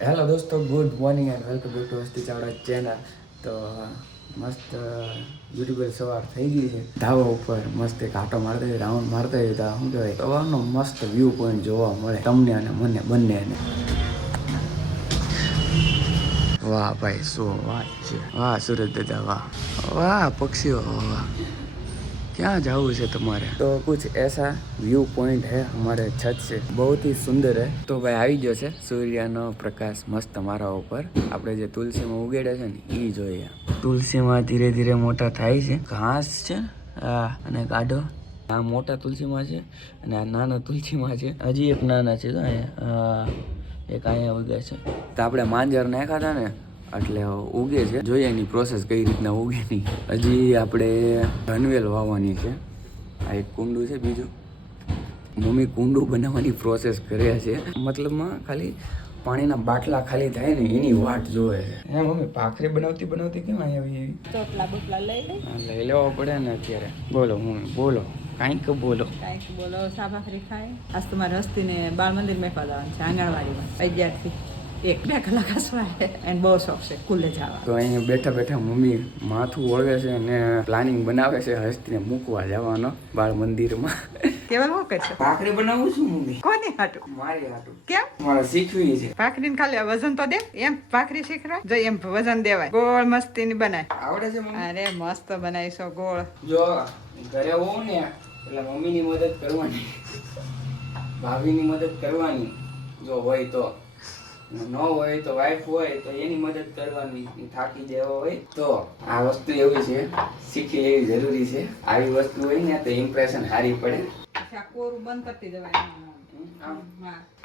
Hello દોસ્તો, good morning and welcome back to Hasti Chavda channel. તો મસ્ત બ્યુટીફુલ સવાર થઈ ગઈ છે. ધાબા ઉપર મસ્ત એક આટો મારતા રાઉન્ડ મારતા હોય તો શું કહેવાય, સવારનો મસ્ત વ્યૂ પોઈન્ટ જોવા મળે તમને અને મને બંનેને. વાહ ભાઈ, શું વાત છે! વાહ સુરજ દાદા, વાહ વાહ પક્ષીઓ, વાહ. क्या जाऊँ છે તમારે? તો कुछ ऐसा व्यू पॉइंट है हमारे छत से, बहुत ही सुंदर है. તો ભાઈ આવી ગયો છે સૂર્યનો પ્રકાશ મસ્ત મારા ઉપર. આપણે જે તુલસીમાં ઉગેડે છે ને એ જોઈએ. તુલસીમાં ધીરે ધીરે મોટા થાય છે. ઘાસ છે હા, અને કાઢો. આ મોટા તુલસીમાં છે અને આ નાના તુલસીમાં છે. હજી એક નાના છે તો અહીંયા એક અહીંયા ઉગે છે. તો આપણે માંજર નાખ્યા હતા ને એટલે ઉગે છે. જોઈએ એની પ્રોસેસ કઈ રીતના ઉગે ની. હજી આપણે ધનવેલ વાવવાની છે. આ એક કુંડું છે. બીજું મમ્મી કુંડું બનાવવાની પ્રોસેસ કરે છે. મતલબમાં ખાલી પાણીના બાટલા ખાલી થાય ને એની વાટ જોવે છે. હે મમ્મી, ભાખરી બનાવતી બનાવતી કેમ આવી એવી? ચોટલા બોટલા લઈ લેવા પડે ને અત્યારે. બોલો મમ્મી, બોલો કાંઈક બોલો. કાંઈક બોલો. શાભાખરી ખાય. આજ તમારે હસ્તીને બાળ મંદિર મેકવા જવાનું છે, આંગણવાડીમાં 11 થી 1 2 કલાક હસવાય. એને બહુ શોખ છે સ્કૂલે જવા. તો અહીંયા બેઠા બેઠા મમ્મી માથું વળવે છે અને પ્લાનિંગ બનાવે છે હસ્તીને મૂકવા જવાનો બાળ મંદિરમાં. કેવલ શું કરશે? ભાખરી બનાવું છું મમ્મી. કોની હાટું? મારી હાટું. કેમ? મારે શીખવી છે. ભાખરીને ખાલી વજન તો દે. એમ ભાખરી શીખવાય જો, એમ વજન દેવાય. ગોળ મસ્તીની બનાય. આવડે છે મમ્મી? અરે મસ્ત બનાવીશો ગોળ. જો ઘરે હોઉં ને એટલે મમ્મીની મદદ કરવાની, ભાભીની મદદ કરવાની. જો હોય તો, ન હોય તો વાઈફ હોય તો એની મદદ કરવાની. થાકી જેવો હોય તો આ વસ્તુ એવી છે, શીખી એવી જરૂરી છે. આવી વસ્તુ હોય ને તો ઇમ્પ્રેશન સારી પડે. કોરું બંધ કરતી જવાય.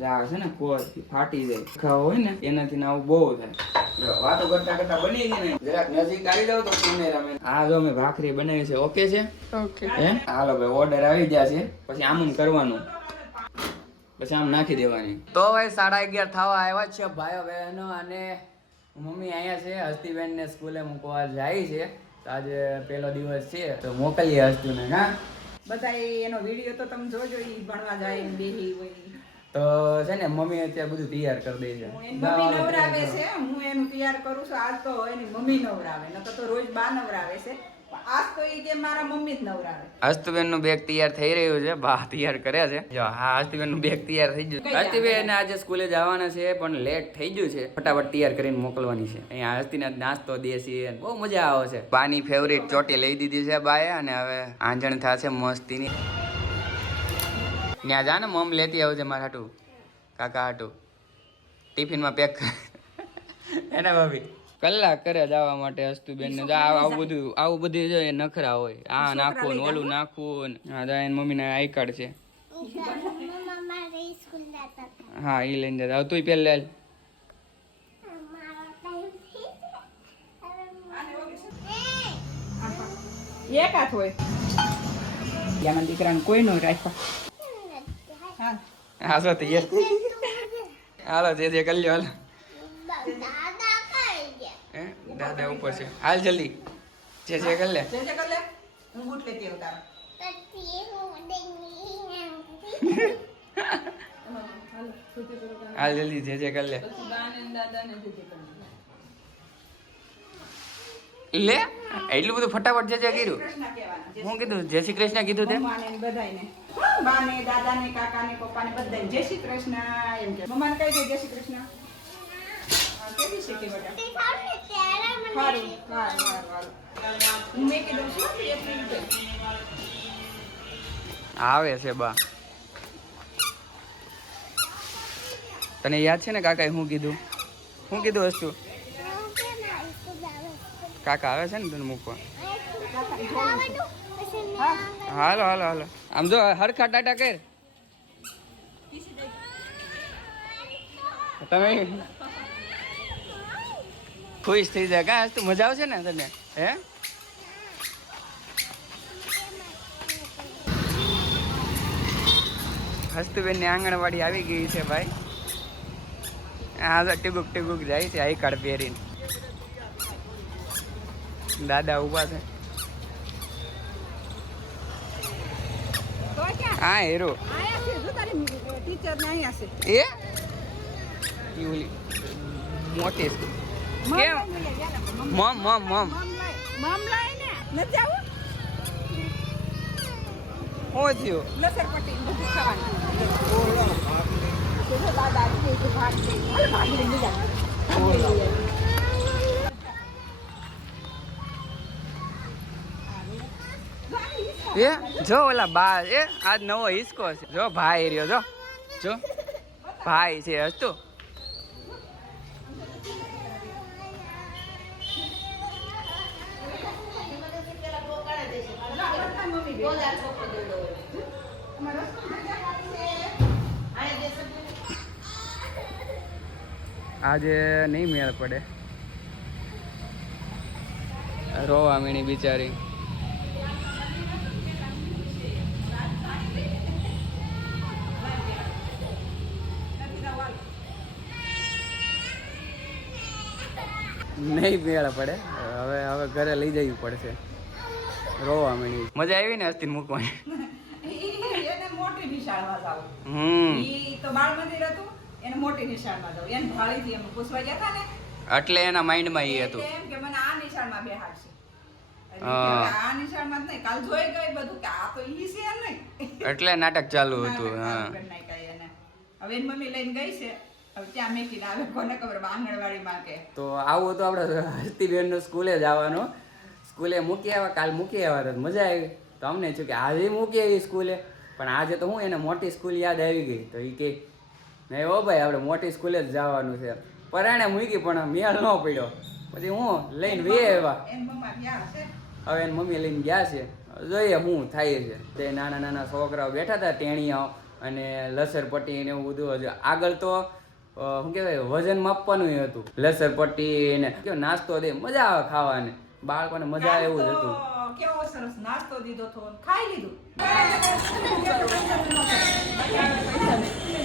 જા છે ને કોર ફાટી જાય ખાવ હોય ને એનાથી આવું બહુ થાય. વાતો કરતા કરતા બની ગઈ ને જરાક નજીક આવી જાવ તો કેમેરામેન. આ જો મેં ભાખરી બનાવી છે. ઓકે છે? ઓકે. હે હાલો ભાઈ, ઓર્ડર આવી ગયા છે. પછી આમ કરવાનું, પછી આમ નાખી દેવાની. તો ભાઈ 11:30 થવા આવ્યા છે ભાઈઓ બહેનો, અને મમ્મી અહીંયા છે. હસ્તીબેન ને સ્કૂલે મૂકવા જાય છે. તો આજે પહેલો દિવસ છે તો મોકલીએ હસ્તીને. હા, બધા એનો વિડીયો તો તમે જોજો. ઈ ભણવા જાય ને બેહી હોય. તો છે ને મમ્મી અત્યારે બધું તૈયાર કરી દે છે. મમ્મી નવરાવે છે, હું એનું તૈયાર કરું છું. આજ તો એની મમ્મી નવરાવે, નકર તો રોજ બા નવરાવે છે. આજ તો એ કે મારા મમ્મી જ નવરાવે. હસ્તીબેન નું બેગ તૈયાર થઈ રહ્યું છે. બા તૈયાર કર્યા છે. જો હા, હસ્તીબેન નું બેગ તૈયાર થઈ ગયું. હસ્તીબેન આજે સ્કૂલે જવાના છે પણ લેટ થઈ ગયું છે. ફટાફટ તૈયાર કરીને મોકલવાની છે. અહીંયા હસ્તીને નાસ્તો દે છે, બહુ મજા આવે છે. બાની ફેવરિટ ચોટી લઈ દીધી છે બાએ, અને હવે આંજણ થશે મસ્તીની. ત્યાં જા ને મમ લેતી આવજે મારા હાટું, કાકા હાટું. ટિફિનમાં પેક એના ભાભી કલાક કરે જવા માટે હસ્તુબેન ને. આવું બધું જો એ નખરા હોય. આ નાખવું ને ઓલું નાખવું ને. હા, જા એની મમ્મી ના આઈ કાર્ડ છે. હા, એ લઈને જા. તું પેલા લે. એક હાથ હોય યાના દીકરાને કોઈ નો રાખ્યો. હા તો તૈયાર. હાલો જે કરી લ્યો. હાલો દાદા ઉપર છે. હાલ જલ્દી જે કરી લે. હું બૂટ લેતી આવું તારા. હાલ જલ્દી જે કરી લે. લે એટલું બધું ફટાફટ જે કર્યું. હું કીધું જય શ્રી કૃષ્ણ કીધું તે બધાને, બાને દાદાને કાકાને પપ્પાને બધાને જય શ્રી કૃષ્ણ એમ કે. મમ્માને કહી દે જય શ્રી કૃષ્ણ. કેવી છે કે બેટા? સારું. હું મેકી દઉં છું. એક મિનિટ આવે છે બા. તને યાદ છે ને કાકાએ શું કીધું? શું કીધું વસ્તુ? કાકા આવે છે ને તને મૂકવા. હાલો હાલો હાલો. આમ જો હરખા ટાટા કર. તમે ખુશ થઈ જાય કા? તું મજા આવશે ને તને? હે હસ્તુબેન ની આંગણવાડી આવી ગઈ છે ભાઈ. હા તો ટીગુક ટીગુક જાય છે આઈ કાર્ડ પહેરીને. દાદા ઉભા છે. હા હીરો ટીચર ને અહીંયા છે. એ ઈ ઓલી મોટી મમ કેમ? લઈને લઈ જા ને, મમ મમ મમ મમ લઈ ને નથી જાવું શું થયું? લસરપટ્ટી બધું ખાવાનું જો દાદા કે ભાગ દે હાલ ભાગ લઈને જા એ જો ઓલા બા એ આજ નવો હિસકો છે જો ભાઈ રહ્યો જો ભાઈ છે હસતું આજે નહીં મેળ પડે રોવા મીણી બિચારી નહીં મેળ પડે હવે ઘરે લઈ જવી પડશે રોવા મીણી મજા આવી ને હસ્તી મૂકવાની એને મોટી નિશાળમાં જાવ હમ ઈ તો બાળ મંદિર હતું એને મોટી નિશાળમાં જાવ એને ભાળીથી અમે પૂછવા ગયા હતા ને એટલે એના માઇન્ડમાં એ હતું એમ કે મને આ નિશાળમાં બેહાડશે હા. આ નિશાળમાં જ નહીં કાલ જોઈ ગઈ બધું કે આ તો ઈ છે નહીં એટલે નાટક ચાલુ હતું નાટક હા ચાલુ કરી નાખ્યા એને. હવે એની મમ્મી લઈને ગઈ છે હવે ત્યાં મેકીને આવે કોને ખબર આંગણવાડીમાં કે તો આવું તો આપણે હસ્તીબેનનું સ્કૂલે જવાનું સ્કૂલે મૂકી આવ્યા કાલ મૂકી આવ્યા તો મજા આવી તો અમને થયું કે આજે મૂકી આવી સ્કૂલે પણ આજે તો હું એને મોટી સ્કૂલ યાદ આવી ગઈ તો એ કે નહીં ઓ ભાઈ આપણે મોટી સ્કૂલે જ જવાનું છે પરાણે મૂકી પણ મેળ ન પડ્યો પછી હું લઈને વે આવ્યા એની મમ્મા ત્યાં હશે હવે એની મમ્મી લઈને ગયા છે જોઈએ શું થાય છે તે નાના નાના છોકરાઓ બેઠા હતા ટેણીયાઓ અને લસરપટ્ટી ને એવું બધું હજુ આગળ તો શું કહેવાય વજન માપવાનું હતું લસરપટ્ટી ને કેવો નાસ્તો દે મજા આવે ખાવાની બાળકોને મજા આવે એવું જ હતું તો કેવો સરસ નાસ્તો દીધો તો ને ખાઈ લીધું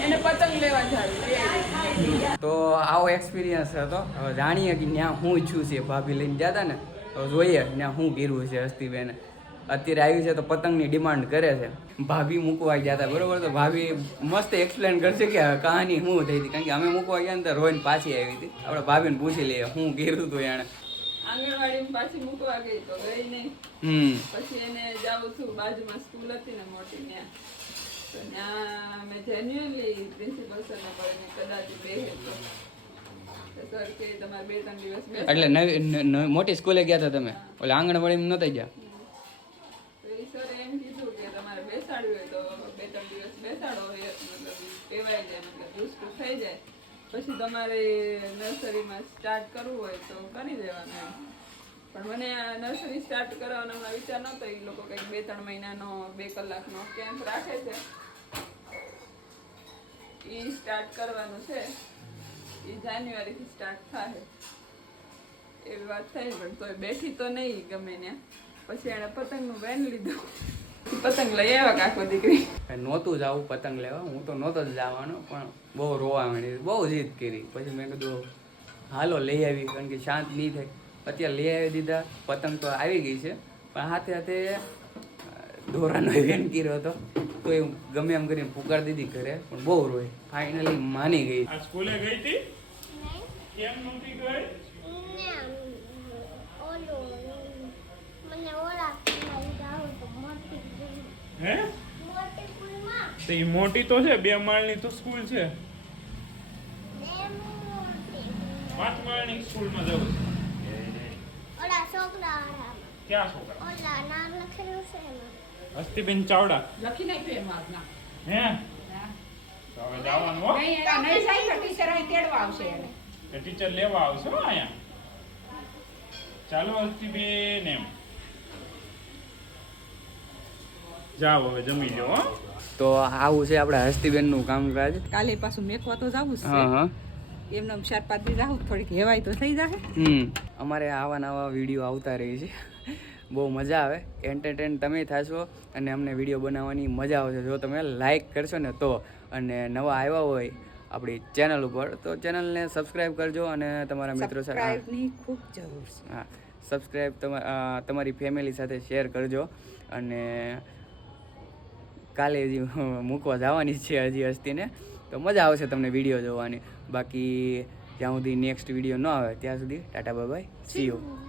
એને પતંગ લેવા જાય તો આવો એક્સપિરિયન્સ હતો હવે જાણીએ કે ત્યાં શું છું છે ભાભી લઈને ગયા હતા ને તો જોઈએ ત્યાં શું કર્યું છે હસ્તીબેને અત્યારે આવ્યું છે તો પતંગની ડિમાન્ડ કરે છે ભાભી મૂકવા ગયા હતા બરોબર તો ભાભી મસ્ત એક્સપ્લેન કરશે કે કહાની શું થઈ હતી કારણ કે અમે મૂકવા ગયા ને તો રોઈને પાછી આવી હતી આપણે ભાભીને પૂછી લઈએ શું કર્યું હતું એણે આંગણવાડીમાં પાછી મૂકવા ગઈ તો ગઈ નહીં પછી એને જાઉં છું બાજુમાં સ્કૂલ હતી ને મોટી ત્યાં તો ત્યાં મેં જેન્યુઅલી પ્રિન્સિપલ સરને મળીને કદાચ બેહે તો સર કે તમારે 2-3 દિવસ બેસો. એટલે નવી મોટી સ્કૂલે ગયા હતા તમે ઓલા આંગણવાડીમાં નહોતા ગયા તો એ સરે એમ કીધું કે તમારે બેસાડવું હોય તો 2-3 દિવસ બેસાડો મતલબ ટેવાઈ જાય મતલબ યુઝ થઈ જાય પછી તમારે નર્સરીમાં સ્ટાર્ટ કરવું હોય તો કરી દેવાનું એમ પણ મને આ નર્સરી સ્ટાર્ટ કરવાનો હમણાં વિચાર નહોતો એ લોકો કંઈક 2-3 મહિનાનો 2 કલાકનો કેમ્પ રાખે છે એ સ્ટાર્ટ કરવાનું છે એ જાન્યુઆરીથી સ્ટાર્ટ થાય એવી વાત થઈ પણ તોય બેઠી તો નહીં ગમે ત્યાં પછી એણે પતંગનું વેન લીધું પતંગ લઈ આવ્યા કાકો દીકરી નહોતું જવું પતંગ લેવા હું તો નહોતો જ જવાનો પણ બહુ રોવા માંડી બહુ જીદ કરી પછી મેં કીધું હાલો લઈ આવી કારણ કે શાંત નહીં થાય અત્યારે લઈ આવી દીધા પતંગ તો આવી ગઈ છે પણ હાથે હાથે દોરાનો વેન કર્યો હતો તો એ ગમે એમ કરીને પુકારી દીધી ઘરે પણ બહુ રોઈ ફાઇનલી માની ગઈ આ સ્કૂલે ગઈ હતી કેમ નહોતી ગઈ હે તો ઈ મોટી તો છે 2 માળની તો સ્કૂલ છે 5 માળની સ્કૂલમાં જવું ક્યાં છોકરા હસ્તીબેન ચાવડા લખી નાખ્યું એમાં ના હે તો હવે જવાનું હો નહીં એના નહીં જાય તો ટીચર અહીં તેડવા આવશે એને કે ટીચર લેવા આવશે હો અહીંયા ચાલો હસ્તીબેન એમ જાઓ હવે જમી લો હો તો આવું છે આપણા હસ્તીબેનનું કામકાજ કાલે પાછું મેકવા તો જવું જ હા હા છે એમને 4-5 દી જાવ થોડીક હેવાય તો થઈ જશે અમારે આવા નવા વિડીયો આવતા રહે છે બહુ મજા આવે એન્ટરટેન તમે થશો અને અમને વિડીયો બનાવવાની મજા આવશે જો તમે લાઈક કરશો ને તો અને નવા આવ્યા હોય આપણી ચેનલ ઉપર તો ચેનલને સબસ્ક્રાઈબ કરજો અને તમારા મિત્રો સાથે સબસ્ક્રાઇબની ખૂબ જરૂર છે હા સબસ્ક્રાઈબ તમારી ફેમિલી સાથે શેર કરજો અને કાલે હજી મૂકવા જવાની છે હજી હસ્તીને તો મજા આવશે તમને વિડીયો જોવાની બાકી જ્યાં સુધી નેક્સ્ટ વિડીયો ન આવે ત્યાં સુધી Tata bye bye see you.